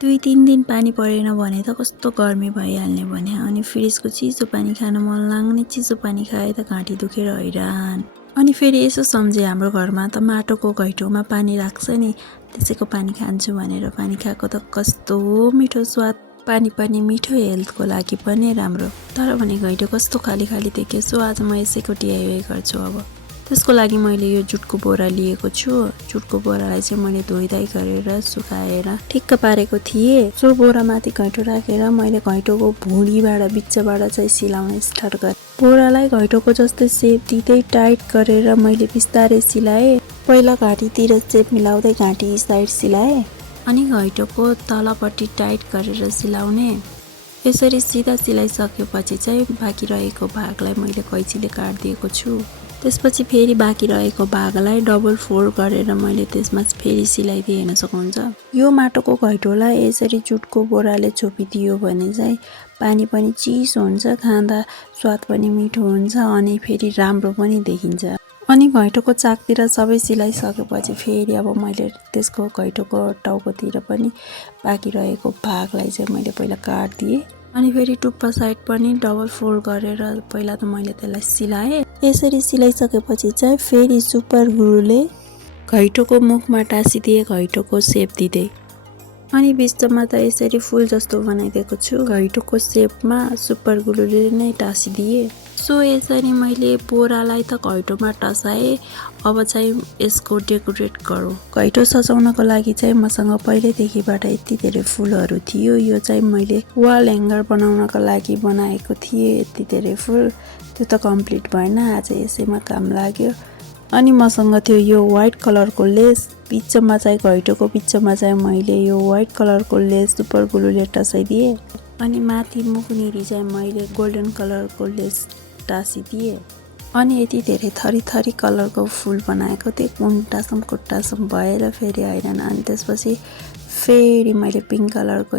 2-3 दिन पानी परेन भने त कस्तो गर्मी भइहाल्ने भने। अनि फ्रिजको चिसो पानी खान मन लाग्ने, चिसो पानी खाए त घाँटी दुखेर हैरान। अनि फेरि यसो सम्झे हाम्रो घरमा त माटोको घैटोमा पानी राख्छ नि, त्यसैको पानी खान्छु भनेर पानी खाएको त कस्तो मिठो स्वाद। पानी पनि मिठो, हेल्थको लागि पनि राम्रो। तर भने घैटो कस्तो खाली खाली देखेछु, आज म यसैको DIY गर्छु। अब त्यसको लागि मैले यो जुटको बोरा लिएको छु। जुटको बोरालाई चाहिँ मैले धोइधाइ गरेर सुकाएर ठिक्क पारेको थिएँ। सो बोरामाथि घैटो राखेर मैले घैटोको भुँडीबाट बिचबाट चाहिँ सिलाउन स्टार्ट गरेँ। बोरालाई घैटोको जस्तै सेप दिँदै टाइट गरेर मैले बिस्तारै सिलाएँ। पहिला घाँटीतिर सेप मिलाउँदै घाँटी साइड सिलाएँ, अनि घैटोको तलपट्टि टाइट गरेर सिलाउने। यसरी सिधा सिलाइसकेपछि चाहिँ बाँकी रहेको भागलाई मैले कैँचीले काटिदिएको छु। त्यसपछि फेरि बाँकी रहेको भागलाई डबल फोल्ड गरेर मैले त्यसमा फेरि सिलाइदिए हेर्न सक्नुहुन्छ। यो माटोको घैटोलाई यसरी जुटको बोराले छोपिदियो भने चाहिँ पानी पनि चिसो हुन्छ, खाँदा स्वाद पनि मिठो हुन्छ, अनि फेरि राम्रो पनि देखिन्छ। अनि घैटोको चाकतिर सबै सिलाइसकेपछि फेरि अब मैले त्यसको घैटोको टाउकोतिर पनि बाँकी रहेको भागलाई चाहिँ मैले पहिला काटिदिएँ। अनि फेरि टुप्पा साइड पनि डबल फोल्ड गरेर पहिला त मैले त्यसलाई सिलाएँ। यसरी सिलाइसकेपछि चाहिँ फेरि सुपर ग्लुले घैटोको मुखमा टाँसिदिए, घैटोको सेप दिँदै। अनि बिचमा त यसरी फुल जस्तो बनाइदिएको छु। घैटोको सेपमा सुपर ग्लुले नै टाँसिदिए। सो यसरी मैले बोरालाई त घैटोमा टसाएँ। अब चाहिँ यसको डेकोरेट गरौँ। घैटो सजाउनको लागि चाहिँ मसँग पहिल्यैदेखिबाट यति धेरै फुलहरू थियो। यो चाहिँ मैले वाल ह्याङ्गर बनाउनको लागि बनाएको थिएँ। यति धेरै फुल, त्यो त कम्प्लिट भएन, आज यसैमा काम लाग्यो। अनि मसँग थियो यो व्हाइट कलरको लेस। बिचमा चाहिँ घैटोको बिचमा चाहिँ मैले यो व्हाइट कलरको लेस सुपर ग्लुले टसाइदिएँ। अनि माथि मुखनिर चाहिँ मैले गोल्डन कलरको लेस टाँसिदिएँ। अनि यति धेरै थरी थरी कलरको फुल बनाएको थिएँ, कुन्टासम भएर फेरि हैरान। अनि त्यसपछि फेरि मैले पिङ्क कलरको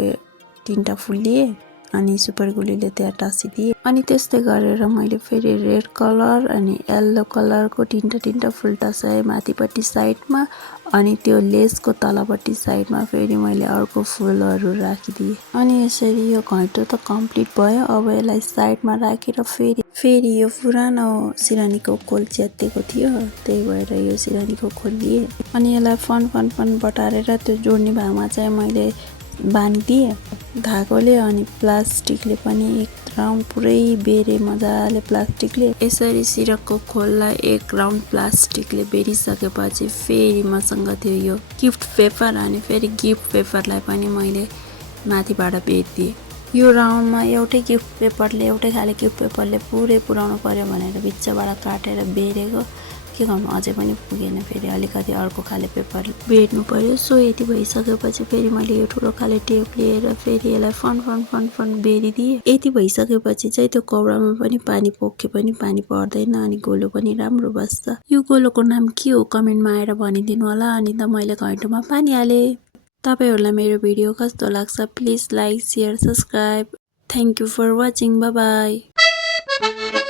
3टा फुल लिएँ अनि सुपर ग्लुले त्यहाँ टाँसिदिएँ। अनि त्यस्तै गरेर मैले फेरि रेड कलर अनि येल्लो कलरको 3टा फुल टाँसाएँ माथिपट्टि साइडमा। अनि त्यो लेसको तलपट्टि साइडमा फेरि मैले अर्को फुलहरू राखिदिएँ। अनि यसरी यो घैटो त कम्प्लिट भयो। अब यसलाई साइडमा राखेर फेरि यो पुरानो सिरानीको खोल च्यातिएको थियो, त्यही भएर यो सिरानीको खोल लिएँ। अनि यसलाई फन बटारेर त्यो जोड्ने भागमा चाहिँ मैले बाँधिदिएँ धागोले। अनि प्लास्टिकले पनि एक राउन्ड पुरै बेरे मजाले प्लास्टिकले। यसरी सिरकको खोललाई एक राउन्ड प्लास्टिकले बेरिसकेपछि फेरि मसँग थियो यो गिफ्ट पेपर। अनि फेरि गिफ्ट पेपरलाई पनि मैले माथिबाट बेरिदिएँ। यो राउन्डमा एउटै खाले गिफ्ट पेपरले पुरै पुराउनु पर्यो भनेर बिचबाट काटेर बेरेको। के गर्नु, अझै पनि पुगेन, फेरि अलिकति अर्को खाले पेपर बेर्नु पर्यो। सो यति भइसकेपछि फेरि मैले यो ठुलो खाले टेप लिएर फेरि यसलाई फन बेरिदिएँ। यति भइसकेपछि चाहिँ त्यो कौडामा पनि पानी पोखे पनि पानी पर्दैन, अनि गोलो पनि राम्रो बस्छ। यो गोलोको नाम के हो कमेन्टमा आएर भनिदिनु होला। अनि त मैले घैटोमा पानी हालेँ। तपाईहरुलाई मेरो भिडियो कस्तो लाग्छ please like, share, subscribe. Thank you for watching. Bye by.